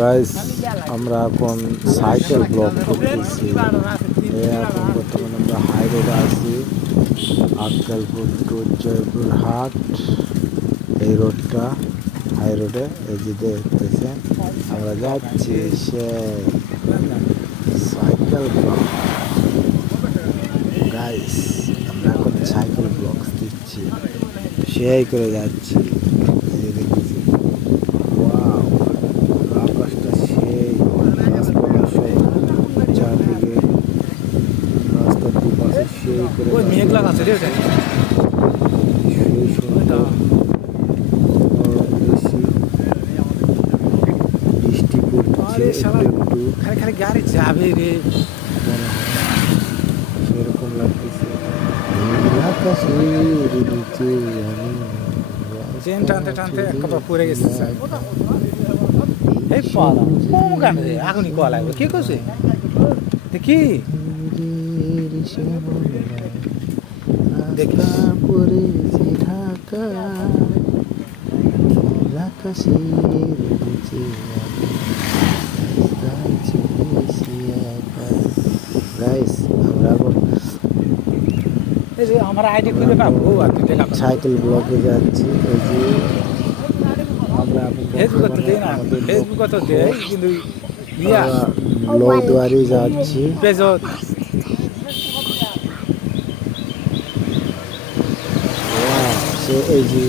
Guys, আমরা এখন cycle block করতেছি। এখন বর্তমানে আমরা হাই রোডে আছি, আক্কেলপুর টু জয়পুরহাট। এই রোডটা হাই রোডে, এই যে দেখতেছেন আমরা যাচ্ছি সে সাইকেল ব্লক। গাইস, আমরা এখন সাইকেল ব্লক দিচ্ছি, সেই করে যাচ্ছি। এই যে দেখতেছি, ওয়াও, আকাশটা সেই, গাছপালা সব চারদিকে, রাস্তার দুপাশে সেই করে মেঘলা আছে রে, সেই সুন্দর। বেশি বৃষ্টি পড়ছে একটু একটু, খালি খালি গাড়ি যাবে রে, সেরকম লাগতেছে। আকাশের নিচে আমি চেন টানতে টানতে একবার পড়ে গেছে। এই পালা কোন গান রে, এখনই কল লাগবে, কে কইছে দেখি দেখি পড়েছি ঢাকা আকাশের নিচে গাইস, আমরা এখন এই যে আমার আইডি খুঁজে পাবো আর তুই দেখা সাইকেল ব্লকে যাচ্ছি। এই যে আমরা ফেসবুকে তো দেই না, ফেসবুকে তো দেয় কিন্তু ইয়া লৌদুয়ারি যাচ্ছি। পেজ সে এই যে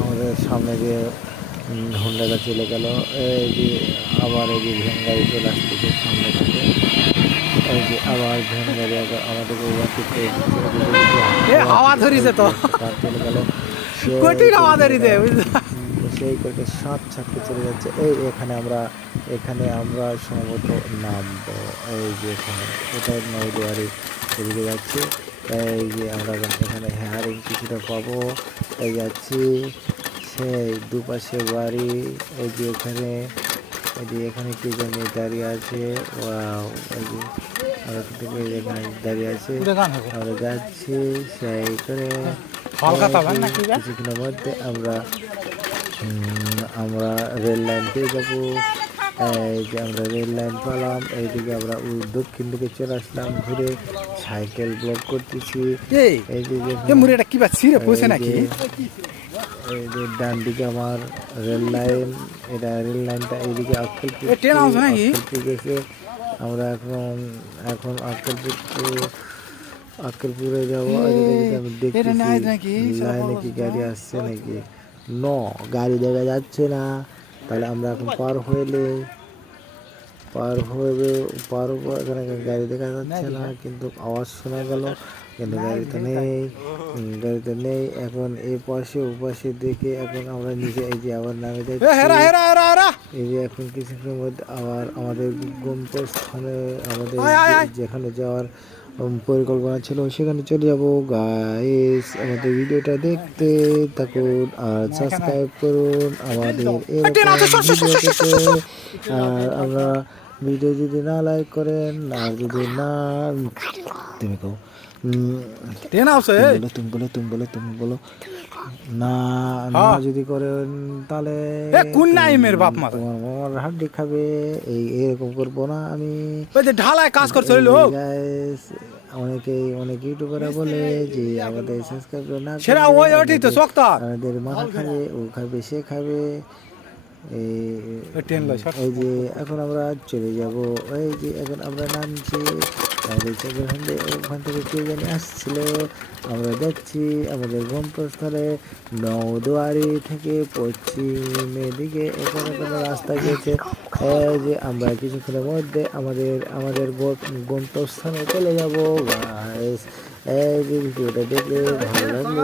আমাদের সামনে যে হোন্ডাটা চলে গেল, এই যে আবার এই যে ভ্যান গাড়ি চলে আসতেছে সামনে থেকে। এই যে আবার ভ্যান গাড়ি আমাদেরকে ওভারটেক হাওয়া ধরিছে তো, চলে গেল, কঠিন হাওয়া ধরিছে সেই করে সাত ছাড়তে চলে যাচ্ছে। এখানে আমরা সম্ভবত নামবো। এই যে এখানে এটা নৌদুয়ারি এদিকে যাচ্ছে। এই যে আমরা এখানে হেয়ারিং কিছুটা পাবো। এই যাচ্ছি, সেই দুপাশে বাড়ি। এই যে এখানে কি জানি দাঁড়িয়ে আছে। ওয়াও, এই যে আমরা এখানে দাঁড়িয়ে আছে, আমরা যাচ্ছি সেই করে। কিছুক্ষণের মধ্যে আমরা রেল লাইন পেয়ে যাবো। এই যে আমরা রেল লাইন পেলাম, এইদিকে আমরা দক্ষিণ দিকে চলে আসলাম ঘুরে। সাইকেল ব্লক করতেছি। এই যে এই যে ডান দিকে আমার রেল লাইন, এটা রেল লাইনটা এইদিকে আক্কেলপুর গেছে। আমরা এখন আক্কেলপুরে যাবো। আমি দেখতেছি লাইনে কি গাড়ি আসছে নাকি। গাড়ি দেখা যাচ্ছে না। তাহলে আমরা এখন পার হবো। এখানে গাড়ি দেখা যাচ্ছে না, কিন্তু আওয়াজ শোনা গেল, কিন্তু গাড়িতে নেই। এখন এই পাশে ওপাশে দেখে এখন আমরা নিচে এই যে আবার নামে যাচ্ছি। এই যে এখন কিছুক্ষণের মধ্যে আবার আমাদের গন্তব্যস্থানে, আমাদের যেখানে যাওয়ার পরিকল্পনা ছিল সেখানে চলে যাবো। গাইস, আমাদের ভিডিওটা দেখতে থাকুন আর সাবস্ক্রাইব করুন আমাদের এরকম ভিডিও পেতে। আর আমরা ভিডিও যদি না লাইক করেন, আর যদি না তুমি কও তুমি বলো না যদি করেন, তাহলে তোমার হাড্ডি খাবে। এরকম করবো না আমি। ঢালায় কাজ করছে অনেক ইউটিউবাররা বলে যে আমাদের সাবস্ক্রাইব না আমাদের মাথা খাবে, ও খাবে, সে খাবে। এই যে এখন আমরা চলে যাব। এই যে এখন আমরা নামছি, ওখান থেকে কে জানি আসছিল। আমরা যাচ্ছি আমাদের গন্তব্যস্থলে নৌদুয়ারি থেকে পশ্চিমের দিকে। এখানে কোনো রাস্তা গেছে। এই যে আমরা কিছুক্ষণের মধ্যে আমাদের গন্তব্যস্থানে চলে যাবো। এই যে ভিডিওটা দেখলে ভালো লাগলো।